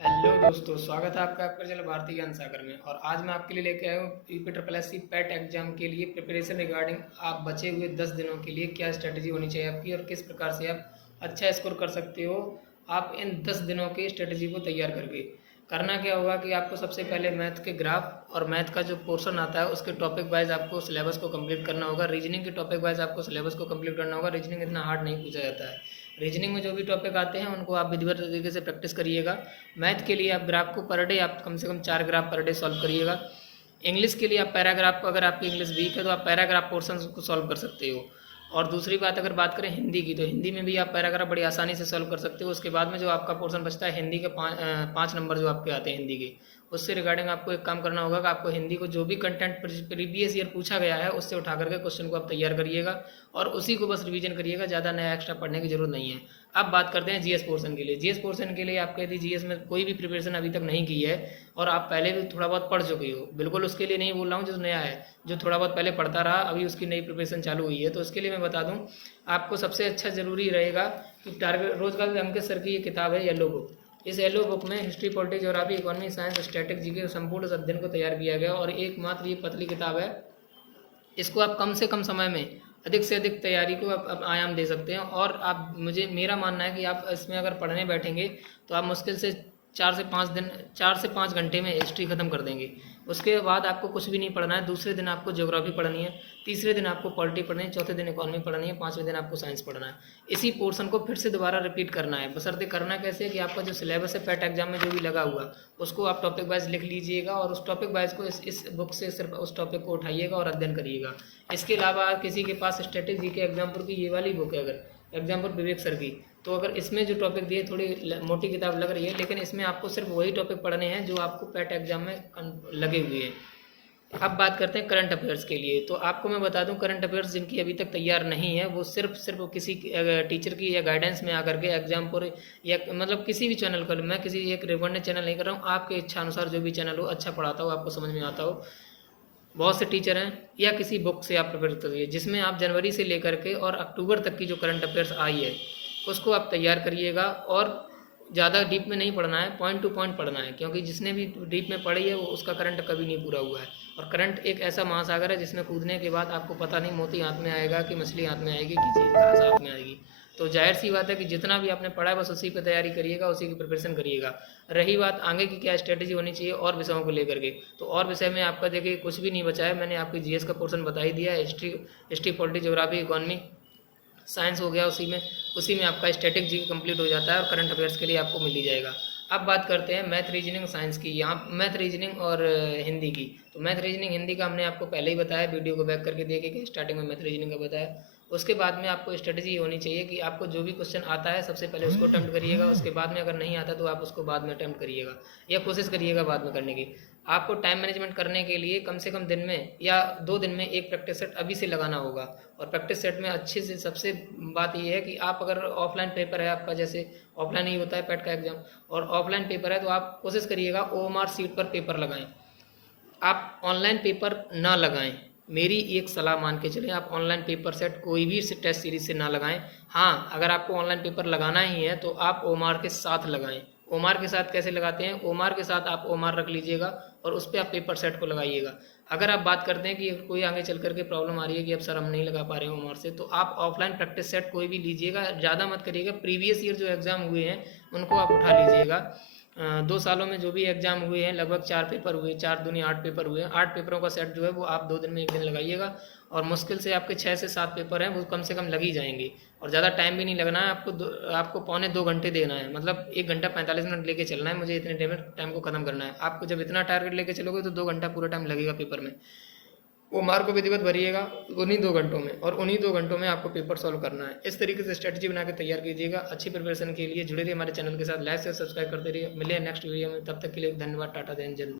Hello दोस्तों, स्वागत है आपका आपका चैनल भारतीय ज्ञान सागर में। और आज मैं आपके लिए लेके आया हूँ UP triple S C PET exam के लिए प्रिपरेशन रिगार्डिंग आप बचे हुए 10 दिनों के लिए क्या स्ट्रेटजी होनी चाहिए आपकी और किस प्रकार से आप अच्छा स्कोर कर सकते हो आप इन 10 दिनों की स्ट्रेटजी को तैयार करके। करना क्या होगा कि आपको सबसे पहले मैथ के ग्राफ और मैथ का जो पोर्शन आता है उसके टॉपिक वाइज आपको सिलेबस को कंप्लीट करना होगा। रीजनिंग के टॉपिक वाइज आपको सिलेबस को कंप्लीट करना होगा। रीजनिंग इतना हार्ड नहीं पूछा जाता है। रीजनिंग में जो भी टॉपिक आते हैं उनको आप विधिवत तरीके से प्रैक्टिस करिएगा। मैथ के लिए आप ग्राफ को पर डे आप कम से कम 4 ग्राफ पर डे सॉल्व करिएगा। इंग्लिश के लिए आप पैराग्राफ, अगर आपकी इंग्लिश वीक है तो आप पैराग्राफ पोर्शन को सॉल्व कर सकते हो। और दूसरी बात, अगर बात करें हिंदी की, तो हिंदी में भी आप पैराग्राफ बड़ी आसानी से सॉल्व कर सकते हो। उसके बाद में जो आपका पोर्शन बचता है हिंदी के 5 नंबर जो आपके आते हैं हिंदी के, उससे रिगार्डिंग आपको एक काम करना होगा कि आपको हिंदी को जो भी कंटेंट प्रीवियस ईयर पूछा गया है उससे उठा करके क्वेश्चन को आप तैयार करिएगा और उसी को बस रिवीजन करिएगा। ज़्यादा नया एक्स्ट्रा पढ़ने की जरूरत नहीं है। अब बात करते हैं जीएस पोर्शन के लिए। जीएस पोर्शन के लिए आपके यदि जीएस में कोई भी प्रिपरेशन अभी तक नहीं की है और आप पहले भी थोड़ा बहुत पढ़ चुके हो, बिल्कुल उसके लिए नहीं बोल रहा हूँ जो नया है, जो थोड़ा बहुत पहले पढ़ता रहा अभी उसकी नई प्रिपरेशन चालू हुई है, तो उसके लिए मैं बता दूं आपको सबसे अच्छा ज़रूरी रहेगा कि टारगेट रोजगार अंकित सर की ये किताब है येलो बुक। इस येलो बुक में history, politics, geography, economy, science, static, GK संपूर्ण अध्ययन को तैयार किया गया और एकमात्र ये पतली किताब है। इसको आप कम से कम समय में अधिक से अधिक तैयारी को आप आयाम दे सकते हैं। और आप, मुझे मेरा मानना है कि आप इसमें अगर पढ़ने बैठेंगे तो आप मुश्किल से 4 से 5 घंटे में हिस्ट्री ख़त्म कर देंगे। उसके बाद आपको कुछ भी नहीं पढ़ना है। दूसरे दिन आपको ज्योग्राफी पढ़नी है, तीसरे दिन आपको पॉलिटी पढ़नी है, चौथे दिन इकोनॉमी पढ़नी है, पाँचवें दिन आपको साइंस पढ़ना है। इसी पोर्शन को फिर से दोबारा रिपीट करना है। बशर्ते करना कैसे है कि आपका जो सिलेबस है पैट एग्जाम में जो भी लगा हुआ उसको आप टॉपिक वाइज लिख लीजिएगा और उस टॉपिक वाइज को इस बुक से सिर्फ उस टॉपिक को उठाइएगा और अध्ययन करिएगा। इसके अलावा किसी के पास स्ट्रेटेजी के एग्जाम्पल की ये वाली बुक है, अगर एग्जाम्पल विवेक सर की, तो अगर इसमें जो टॉपिक दिए थोड़ी मोटी किताब लग रही है, लेकिन इसमें आपको सिर्फ वही टॉपिक पढ़ने हैं जो आपको पैट एग्जाम में लगे हुए हैं। अब बात करते हैं करंट अफेयर्स के लिए। तो आपको मैं बता दूं, करंट अफेयर्स जिनकी अभी तक तैयार नहीं है वो सिर्फ किसी टीचर की या गाइडेंस में आकर के एग्जाम पर या मतलब किसी भी चैनल पर, मैं किसी एक रिकॉर्डेड चैनल नहीं कर रहा हूँ, आपके इच्छा अनुसार जो भी चैनल हो, अच्छा पढ़ाता हो, आपको समझ में आता हो, बहुत से टीचर हैं, या किसी बुक से आप प्रिपेयर करिए जिसमें आप जनवरी से लेकर के और अक्टूबर तक की जो करंट अफेयर्स आई है उसको आप तैयार करिएगा। और ज़्यादा डीप में नहीं पढ़ना है, पॉइंट टू पॉइंट पढ़ना है, क्योंकि जिसने भी डीप में पढ़ी है वो उसका करंट कभी नहीं पूरा हुआ है। और करंट एक ऐसा महासागर है जिसमें कूदने के बाद आपको पता नहीं मोती हाथ में आएगा कि मछली हाथ में आएगी कि घास हाथ में आएगी। तो जाहिर सी बात है कि जितना भी आपने पढ़ा है बस उसी पर तैयारी करिएगा, उसी की प्रिपरेशन करिएगा। रही बात आगे की क्या स्ट्रेटेजी होनी चाहिए और विषयों को लेकर के, तो और विषय में आपका देखिए कुछ भी नहीं बचा है। मैंने आपकी जीएस का पोर्शन बता ही दिया है। History, polity, geography, economy, science हो गया, उसी में आपका स्टैटिक जी कंप्लीट हो जाता है और करंट अफेयर्स के लिए आपको मिल ही जाएगा। अब बात करते हैं मैथ, रीजनिंग, साइंस की। यहाँ मैथ, रीजनिंग और हिंदी की। तो मैथ, रीजनिंग, हिंदी का हमने आपको पहले ही बताया, वीडियो को बैक करके देखिए, स्टार्टिंग में मैथ रीजनिंग का बताया। उसके बाद में आपको स्ट्रेटजी होनी चाहिए कि आपको जो भी क्वेश्चन आता है सबसे पहले उसको अटेम्प्ट करिएगा। उसके बाद में अगर नहीं आता तो आप उसको बाद में अटेम्प्ट करिएगा या कोशिश करिएगा बाद में करने की। आपको टाइम मैनेजमेंट करने के लिए कम से कम दिन में या 2 दिन में एक प्रैक्टिस सेट अभी से लगाना होगा। और प्रैक्टिस सेट में अच्छे से सबसे बात यह है कि आप अगर ऑफलाइन पेपर है आपका, जैसे ऑफलाइन ही होता है पैट का एग्जाम, और ऑफलाइन पेपर है तो आप कोशिश करिएगा ओएमआर सीट पर पेपर लगाएं। आप ऑनलाइन पेपर ना लगाएं। मेरी एक सलाह मान के चलें, आप ऑनलाइन पेपर सेट कोई भी टेस्ट सीरीज से ना लगाएं। हाँ, अगर आपको ऑनलाइन पेपर लगाना ही है तो आप ओमार के साथ लगाएं। ओमार के साथ कैसे लगाते हैं? ओमार के साथ आप ओमार रख लीजिएगा और उस पर आप पेपर सेट को लगाइएगा। अगर आप बात करते हैं कि कोई आगे चल करके प्रॉब्लम आ रही है कि अब सर हम नहीं लगा पा रहे हैं ओमार से, तो आप ऑफलाइन प्रैक्टिस सेट कोई भी लीजिएगा, ज़्यादा मत करिएगा। प्रीवियस ईयर जो एग्ज़ाम हुए हैं उनको आप उठा लीजिएगा। 2 सालों में जो भी एग्जाम हुए हैं लगभग 4 पेपर हुए, 4 दूनी 8 पेपर हुए हैं। 8 पेपरों का सेट जो है वो आप 2 दिन में 1 दिन लगाइएगा और मुश्किल से आपके 6 से 7 पेपर हैं वो कम से कम लग ही जाएंगे। और ज़्यादा टाइम भी नहीं लगना है आपको। आपको पौने 2 घंटे देना है, मतलब 1 घंटा 45 मिनट लेके चलना है। मुझे इतने टाइम को खत्म करना है। आपको जब इतना टारगेट लेके चलोगे तो 2 घंटा पूरा टाइम लगेगा पेपर में। वो मार्क को विधिवत भरिएगा उन्हीं 2 घंटों में, और उन्हीं 2 घंटों में आपको पेपर सॉल्व करना है। इस तरीके से स्ट्रेटजी बना के तैयार कीजिएगा। अच्छी प्रिपरेशन के लिए जुड़े रहिए हमारे चैनल के साथ, लाइक से सब्सक्राइब करते रहिए। मिले नेक्स्ट वीडियो में, तब तक के लिए धन्यवाद। टाटा, जय हिंद।